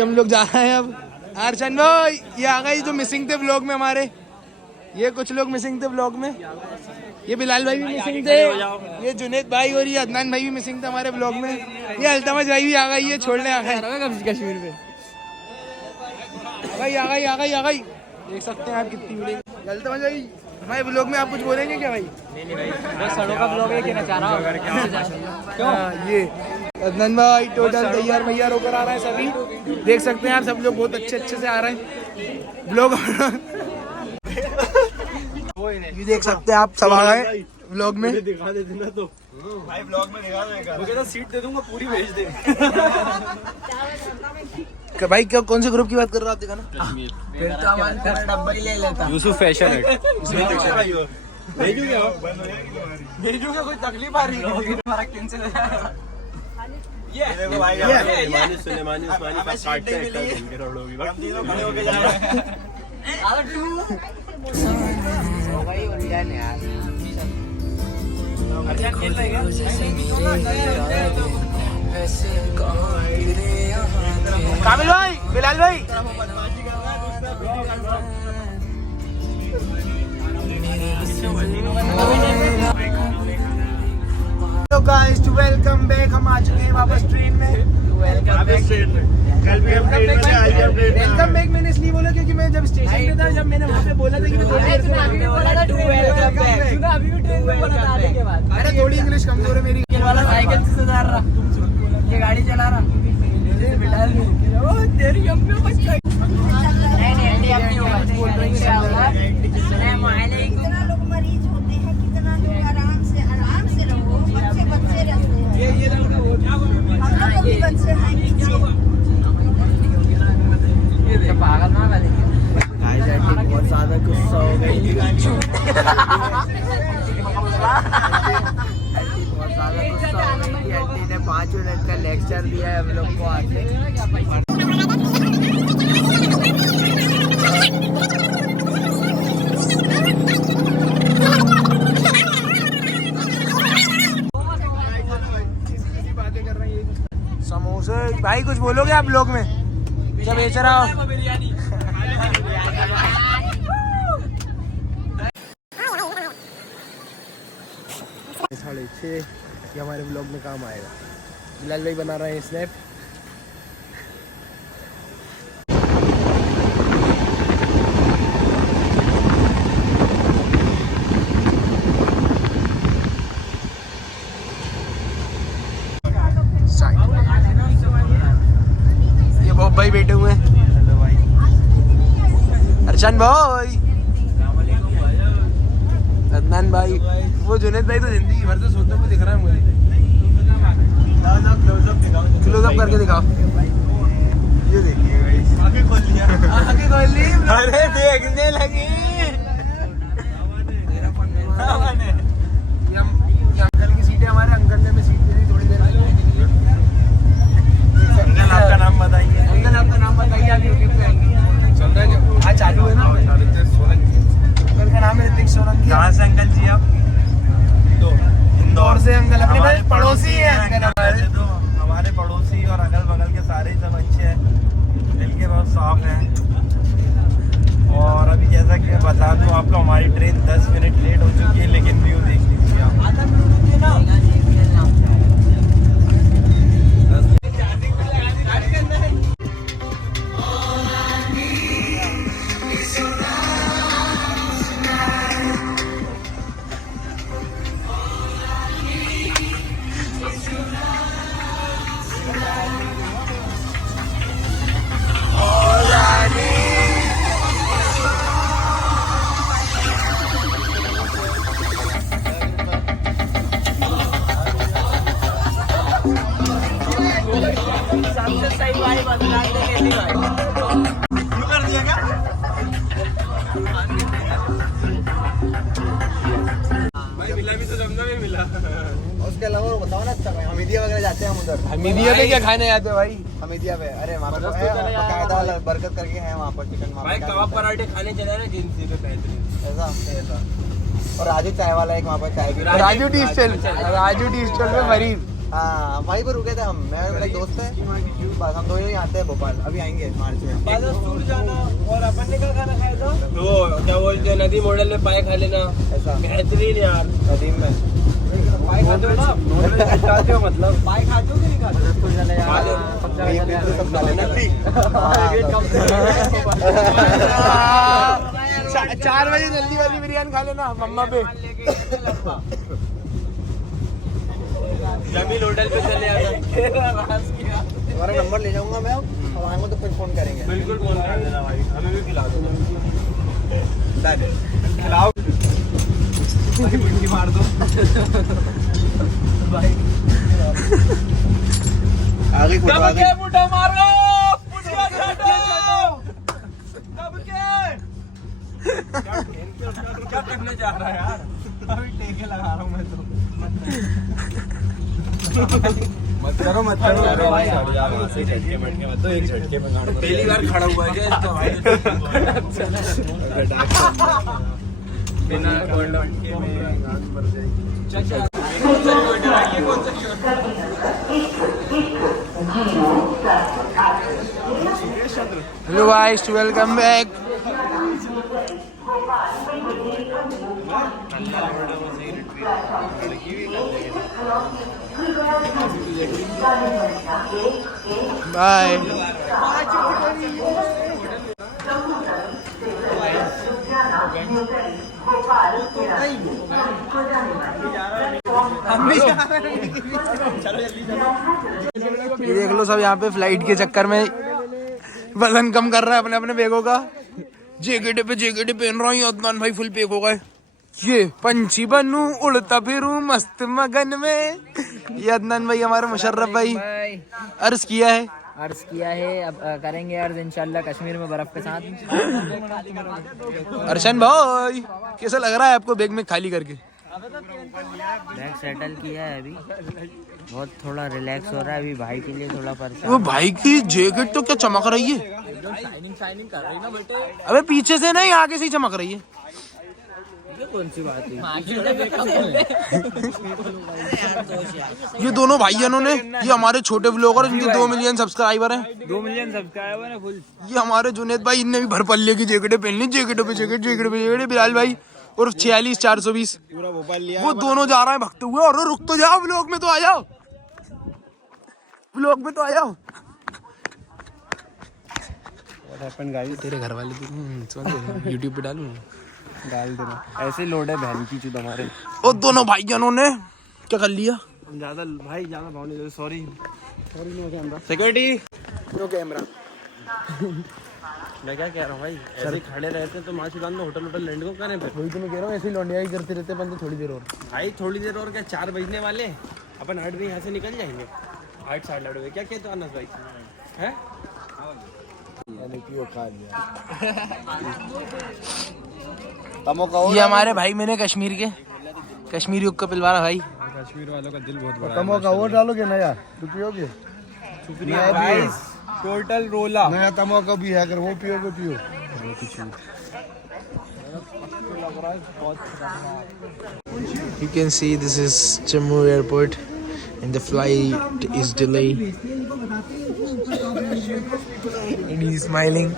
हम लोग जा रहे हैं अब। अर्चन भाई ये आ गई जो मिसिंग थे व्लॉग में हमारे, ये कुछ लोग मिसिंग थे व्लॉग में। ये बिलाल भाई भी मिसिंग थे, ये जुनेद भाई और ये अदनान भाई भी मिसिंग थे हमारे व्लॉग में। ये अल्तमज भाई भी आ गई है, छोड़ने आ गए कश्मीर पे। आ गई देख सकते हैं आप कितनी मिलेगी। अल्तमज भाई हमारे व्लॉग में आप कुछ बोलेंगे क्या भाई? नहीं भाई, बस सड़ों का व्लॉग है, कहना चाह रहा हूं। क्यों ये अदनान भाई टोटल तैयार मैयार होकर आ रहा है सभी, देख सकते हैं आप सब लोग बहुत अच्छे से आ रहे हैं व्लॉग। ये देख सकते हैं आप सब आ गए व्लॉग में। दिखा दे देना तो भाई, व्लॉग में दिखा देगा। मुझे तो सीट दे दूंगा, पूरी भेज दे। भाई क्या कौन से ग्रुप की बात कर रहे हो आप? दिखाना फिर तो हमारा डब्बा ही ले लेता। यूसुफ फैशन है। भेजूंगा, कोई तकलीफ आ रही है? हमारा कैंसिल हो जाएगा। ये देखो भाई, सुलेमानी उस्मानी का काटते हैं इनके रोडों की। हम तीनों खड़े होके जा रहे हैं। कामिल भाई, बिलाल भाई, hello guys, to welcome back. हम आ चुके हैं वापस ट्रेन में। Welcome back. कल भी हम ट्रेन में थे, आज हम ट्रेन में। वेलकम बैक मैंने इसलिए बोला क्योंकि मैं जब स्टेशन पे था, जब मैंने वहाँ पे बोला था कि मैं थोड़ी देर से अभी भी ट्रेन में बोला था आने के बाद। अरे थोड़ी इंग्लिश कमजोर है मेरी। वाला साइकिल से सुधार रहा, ये गाड़ी चला रहा, बिठाल ओ तेरी अम्मी बच्चा। कितना लोग मरीज होते हैं, कितना लोग आराम से रहो, बच्चे रहते हैं। हम लोग भी बच्चे हैं पीछे। ये पागल ना वाले बहुत ज्यादा गुस्सा हो गई। बहुत ज्यादा गुस्सा हो गई थी। आंटी ने 5 मिनट का लेक्चर दिया है हम लोग को आके। समोसे भाई कुछ बोलोगे आप लोग में? क्या बेच रहा हो? साढ़े 6 ये हमारे ब्लॉग में काम आएगा। बिलाल भाई बना रहे हैं स्नैप। ये बॉब भाई बैठे हुए हैं। हेलो भाई। अर्चन भाई, अदनान भाई, वो जुनेद भाई तो जिंदगी भर से सोते हुए दिख रहा है मुझे। क्लोजअप करके दिखाओ। ये देखिए भाई, आंखें खोल लिया। आगे खोल ली। अरे देखने लगी। ये अंकल की सीट है, हमारे अंकल ने हमें सीट दे दी थोड़ी देर में। अंकल आपका नाम बताइए। अंकल आपका नाम बताइए, आप यूट्यूब पे आएंगे। चल रहा है क्या? हाँ चालू है ना। अंकल का नाम है ऋतिक सोलंकी। कहाँ से अंकल जी आप? इंदौर से अंकल, अपने भाई पड़ोसी हैं अंकल हमारे। तो हमारे पड़ोसी और अगल बगल के सारे सब अच्छे हैं, दिल के बहुत साफ हैं। और अभी जैसा कि मैं बता दूं आपको, हमारी ट्रेन 10 मिनट लेट हो चुकी है, लेकिन व्यू देख लीजिए आप। सबसे सही भाई बदला देने भाई। क्यों कर दिया क्या? भाई मिला भी तो जमना में मिला। उसके अलावा वो बताओ ना, अच्छा भाई हमीदिया वगैरह जाते हैं हम उधर। हमीदिया पे क्या खाने जाते हो भाई? हमीदिया पे, अरे वहाँ पे बकायदा बरकत करके है वहाँ पर चिकन। भाई कबाब पराठे खाने चले ना जिनसी पे बेहतरीन। ऐसा। और राजू चाय वाला एक वहाँ पर चाय भी। राजू टी स्टॉल पे फरीद। हाँ वहीं पर रुके थे हम, मैं और मेरा एक दोस्त है, बस हम दोनों ही आते हैं भोपाल, अभी आएंगे मार्च में। जाना और अपन ने क्या खाना खाया था? वो क्या बोलते हैं, नदी मॉडल में पाए खा लेना, ऐसा बेहतरीन यार। नदीम में पाए खाते हो ना? खाते हो मतलब? पाए खाते हो कि नहीं खाते? सब खा लेना। 4 बजे जल्दी वाली बिरयानी खा लेना मम्मा पे। जमील होटल पे चले आते। तुम्हारा नंबर ले जाऊंगा मैं, अब आएंगे तो फिर फोन करेंगे। बिल्कुल फोन कर देना भाई, हमें भी खिला दो। खिलाओ, मार दो भाई आगे कुछ आगे मुठा मारो, मुठा काटो, कब के क्या करने जा रहा है यार? अभी टेके लगा रहा हूँ मैं तो। मत करो भाई, झटके बैठ के मत दो, एक झटके में गाड़ दो। पहली बार खड़ा हुआ है क्या इसका भाई? बिना कॉन्डोम के मर जाएगी। Hello guys, welcome back. Bye. ये देख लो सब यहाँ पे फ्लाइट के चक्कर में वजन कम कर रहा है अपने अपने बेगों का। जैकेट पहन रहा हूँ, अदनान भाई फुल पैक हो गए। ये पंछी बनूं उड़ता फिरूं मस्त मगन में। ये अदनान भाई हमारे मुशर्रफ भाई अर्ज किया है। अब करेंगे अर्ज इंशाल्लाह कश्मीर में बर्फ के साथ। अर्शन भाई कैसा लग रहा है आपको बैग में खाली करके? बैग सेटल किया है अभी, बहुत थोड़ा रिलैक्स हो रहा है अभी। भाई के लिए थोड़ा परेशान। वो भाई की जैकेट तो क्या चमक रही है, शाइनिंग कर रही ना बेटे। अबे पीछे से नहीं आगे से ही चमक रही है। कौन सी बात है? ये दोनों भाइयों ने, ये हमारे छोटे व्लॉगर, इनके 2 मिलियन सब्सक्राइबर हैं। 2 मिलियन सब्सक्राइबर है फुल। ये हमारे जुनेद भाई, इनने भी भर पल्ले की जैकेटें पहन ली। जैकेटों पे जैकेट। बिलाल भाई और 46 420 पूरा भोपाल लिया। वो दोनों जा रहे हैं भगते हुए। और रुक तो जाओ, व्लॉग में तो आ जाओ, व्लॉग में तो आ जाओ। तेरे घर वाले यूट्यूब पे डालूं, डाल देना। ऐसे लोड है बहन की चुद हमारे। और दोनों भाइयों ने क्या कर लिया? ज्यादा भाव नहीं, सॉरी सिक्योरिटी नो कैमरा। मैं क्या कह रहा हूँ भाई, ऐसे खड़े रहते तो माचुदान में होटल लैंड को करें फिर। वही तो मैं कह रहा हूँ, ऐसे ही लौंडियाई करते रहते बंदे थोड़ी देर और। भाई थोड़ी देर और क्या, 4 बजने वाले, अपन 8 बजे यहाँ से निकल जाएंगे। 8 साढ़े 8 बजे क्या कहते हो अनस भाई है? ये हमारे भाई मैंने कश्मीरी हुक्का पिलवाना भाई। कश्मीर वालों का दिल बहुत बड़ा है। तमो का वो डालोगे नया तो पियोगे? टोटल रोला नया तमो का भी है, अगर वो पियोगे पियो। You can see this is Jammu airport and the flight is delayed and he's smiling.